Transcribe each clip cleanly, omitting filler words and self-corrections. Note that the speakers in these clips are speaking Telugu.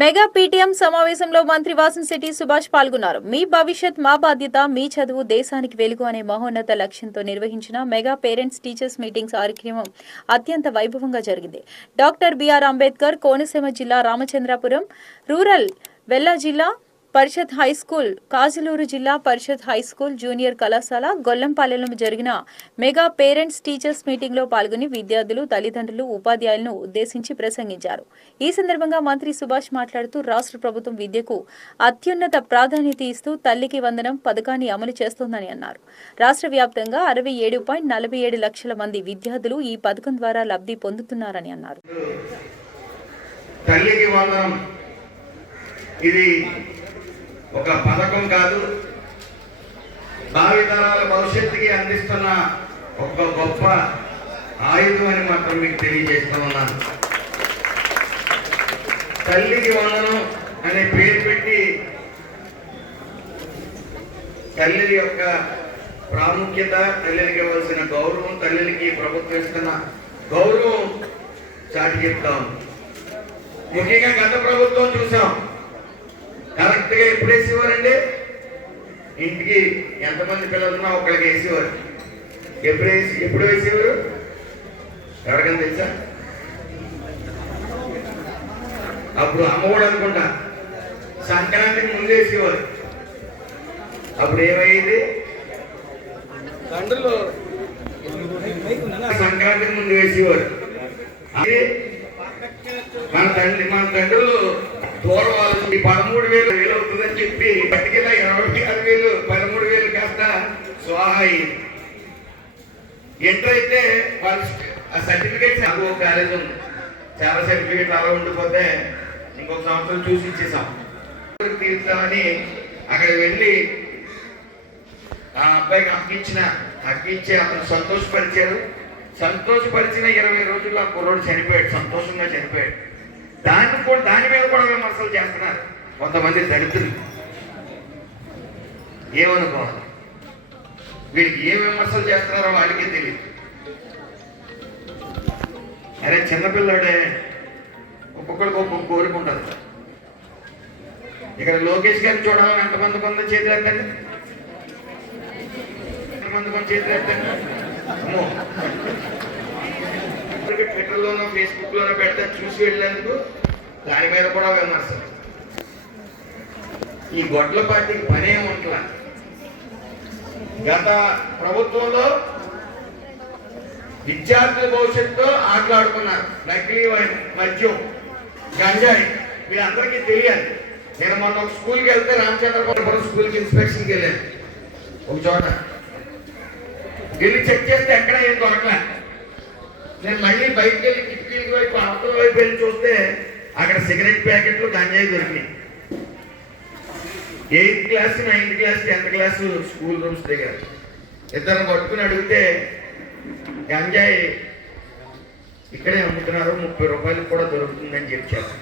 మెగా పీటీఎం సమావేశంలో మంత్రి వాసంశెట్టి సుభాష్ పాల్గొన్నారు. మీ భవిష్యత్ మా బాధ్యత, మీ చదువు దేశానికి వెలుగు అనే మహోన్నత లక్ష్యంతో నిర్వహించిన మెగా పేరెంట్స్ టీచర్స్ మీటింగ్స్ కార్యక్రమం అత్యంత వైభవంగా జరిగింది. డాక్టర్ బిఆర్ అంబేద్కర్ కోనసీమ జిల్లా రామచంద్రపురం రూరల్, వెల్లా జిల్లా పరిషత్ హై స్కూల్, కాజలూరు జిల్లా పరిషత్ హై స్కూల్ జూనియర్ కళాశాల గొల్లంపాలెంలో జరిగిన మెగా పేరెంట్స్ టీచర్స్ మీటింగ్ లో పాల్గొని విద్యార్థులు, తల్లిదండ్రులు, ఉపాధ్యాయులను ఉద్దేశించి ప్రసంగించారు. ఈ సందర్భంగా మంత్రి సుభాష్ మాట్లాడుతూ రాష్ట్ర ప్రభుత్వం విద్యకు అత్యున్నత ప్రాధాన్యత ఇస్తూ తల్లికి వందనం పథకాన్ని అమలు చేస్తోందని అన్నారు. రాష్ట్ర వ్యాప్తంగా 67.47 లక్షల మంది విద్యార్థులు ఈ పథకం ద్వారా లబ్ధి పొందుతున్నారని అన్నారు. తల్లికి వందనం ఇది ఒక పథకం కాదు, భావితరాల భవిష్యత్తుకి అందిస్తున్న ఒక గొప్ప ఆయుధం అని మాత్రం మీకు తెలియజేస్తూ ఉన్నాను. తల్లికి వందనం అనే పేరు పెట్టి తల్లి యొక్క ప్రాముఖ్యత, తల్లికి ఇవ్వాల్సిన గౌరవం, తల్లికి ప్రభుత్వం ఇస్తున్న గౌరవం చాటి చెప్తాం. ముఖ్యంగా గత ప్రభుత్వం చూసాం, కరెక్ట్ గా ఎప్పుడు వేసేవారండి, ఇంటికి ఎంతమంది పిల్లలున్నా ఒకరికి వేసేవారు. ఎప్పుడు వేసేవారు ఎవరికైనా తెలుసా? అప్పుడు అమ్మఒడు అనుకుంటా సంక్రాంతికి ముందు వేసేవారు. అప్పుడు ఏమైంది, సంక్రాంతికి ముందు వేసేవారు. అది మన తండ్రులు దూరవాళ్ళు 13,000 అవుతుందని చెప్పి పట్టుకెళ్ళ 26,000, 13,000 కాస్త స్వాహా. ఇంటర్ అయితే వాళ్ళు ఆ సర్టిఫికేట్స్ నాకు ఒక కాలేజ్ ఉంది, చాలా సర్టిఫికేట్ అలా ఉండిపోతే ఇంకొక సంవత్సరం చూసి ఇచ్చేసాం. తీర్చామని అక్కడ వెళ్ళి ఆ అబ్బాయికి అక్కించి అతను సంతోషపరిచారు. సంతోషపరిచిన 20 రోజుల్లో ఆ కుర్రోడు చనిపోయాడు, సంతోషంగా చనిపోయాడు. దాని మీద కూడా విమర్శలు చేస్తున్నారు కొంతమంది దళితులు. ఏమనుకోవాలి, వీడికి ఏ విమర్శలు చేస్తున్నారో వాళ్ళకే తెలియదు. అరే చిన్నపిల్లాడే, ఒక్కొక్కడికి ఒక్కొక్క కోరిక ఉంటుంది. ఇక్కడ లోకేష్ గారిని చూడాలని ఎంతమందికి ఉందో చేతులు ఎత్తండి, ఎంతమందికి ఉంది చేతులు ఎత్తండి. అమ్మో, ట్విట్టర్లోనో ఫేస్బుక్ లోనో పెడితే చూసి వెళ్ళేందుకు దాని మీద కూడా విమర్శలు. ఈ గొడ్ల పార్టీకి పనే ఉంటలా. గత ప్రభుత్వంలో విద్యార్థుల భవిష్యత్తుతో ఆటలాడుకున్నారు. నకిలీ మద్యం, గంజాయి వీళ్ళందరికీ తెలియాలి. నేను మొన్న ఒక స్కూల్కి వెళ్తే రామచంద్రపురం స్కూల్కి ఇన్స్పెక్షన్కి వెళ్ళాను. ఒక చోట వెళ్ళి చెక్ చేస్తే ఎక్కడ ఏం దొరకలే. నేను మళ్ళీ బయటకు వెళ్ళి కిటికీల వైపు అవతల వైపు వెళ్ళి చూస్తే అక్కడ సిగరెట్ ప్యాకెట్లు, గంజాయి దొరికినాయి. 8th class, 9th class, 10th class school rooms దగ్గర ఇద్దరు పట్టుకుని అడిగితే గంజాయి ఇక్కడే అమ్ముతున్నారు, 30 రూపాయలకు కూడా దొరుకుతుందని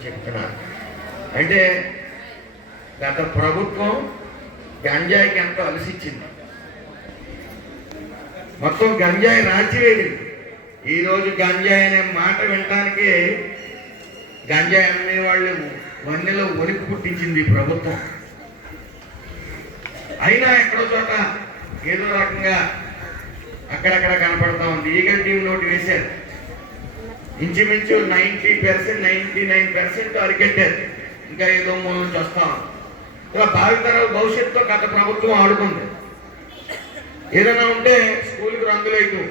చెప్తున్నారు. అంటే గత ప్రభుత్వం గంజాయికి ఎంతో అలసిచ్చింది, మొత్తం గంజాయి రాల్చివేసింది. ఈరోజు గంజాయి అనే మాట వినటానికి గంజాయి అమ్మే వాళ్ళు వన్నెలో వణికి పుట్టించింది ఈ ప్రభుత్వం. అయినా ఎక్కడో చోట ఏదో రకంగా అక్కడక్కడ కనపడతా ఉంది. ఈగల్ టీం నోటి వేశారు, ఇంచుమించు 90%, 99% అరికెట్టారు. ఇంకా ఏదో మూల నుంచి వస్తాం. ఇలా భావితరాల భవిష్యత్తుతో గత ప్రభుత్వం ఆడుకుంది. ఏదైనా ఉంటే స్కూల్కి రంగులైతూ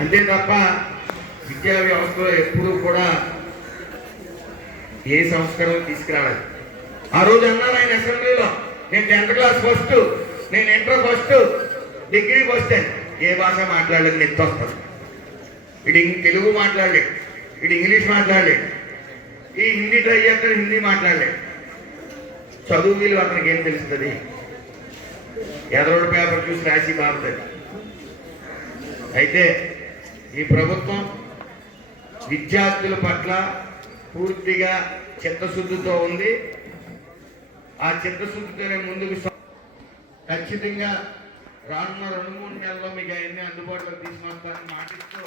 అంతే తప్ప విద్యా వ్యవస్థలో ఎప్పుడూ కూడా ఏ సంస్కరణ తీసుకురావాలి. ఆ రోజు అన్నారు ఆయన అసెంబ్లీలో, నేను 10th క్లాస్ ఫస్ట్, నేను ఇంటర్ ఫస్ట్, డిగ్రీ ఫస్ట్ అని. ఏ భాష మాట్లాడలేదు, నెత్తి వస్తుంది. ఇటు తెలుగు మాట్లాడలేడు, ఇటు ఇంగ్లీష్ మాట్లాడలేడు, ఈ హిందీ ట్రై చేస్తాడు, హిందీ మాట్లాడలేడు. చదువు వీలు అతనికి ఏం తెలుస్తుంది? ఎదరోడు పేపర్ చూసి రాసి బాగుతుంది. అయితే ఈ ప్రభుత్వం విద్యార్థుల పట్ల పూర్తిగా చిత్తశుద్ధితో ఉంది. ఆ చిత్తశుద్ధితోనే ముందుకు ఖచ్చితంగా రానున్న 2-3 నెలల్లో మీకు అవన్నీ అందుబాటులోకి తీసుకొస్తానని మాటిస్తూ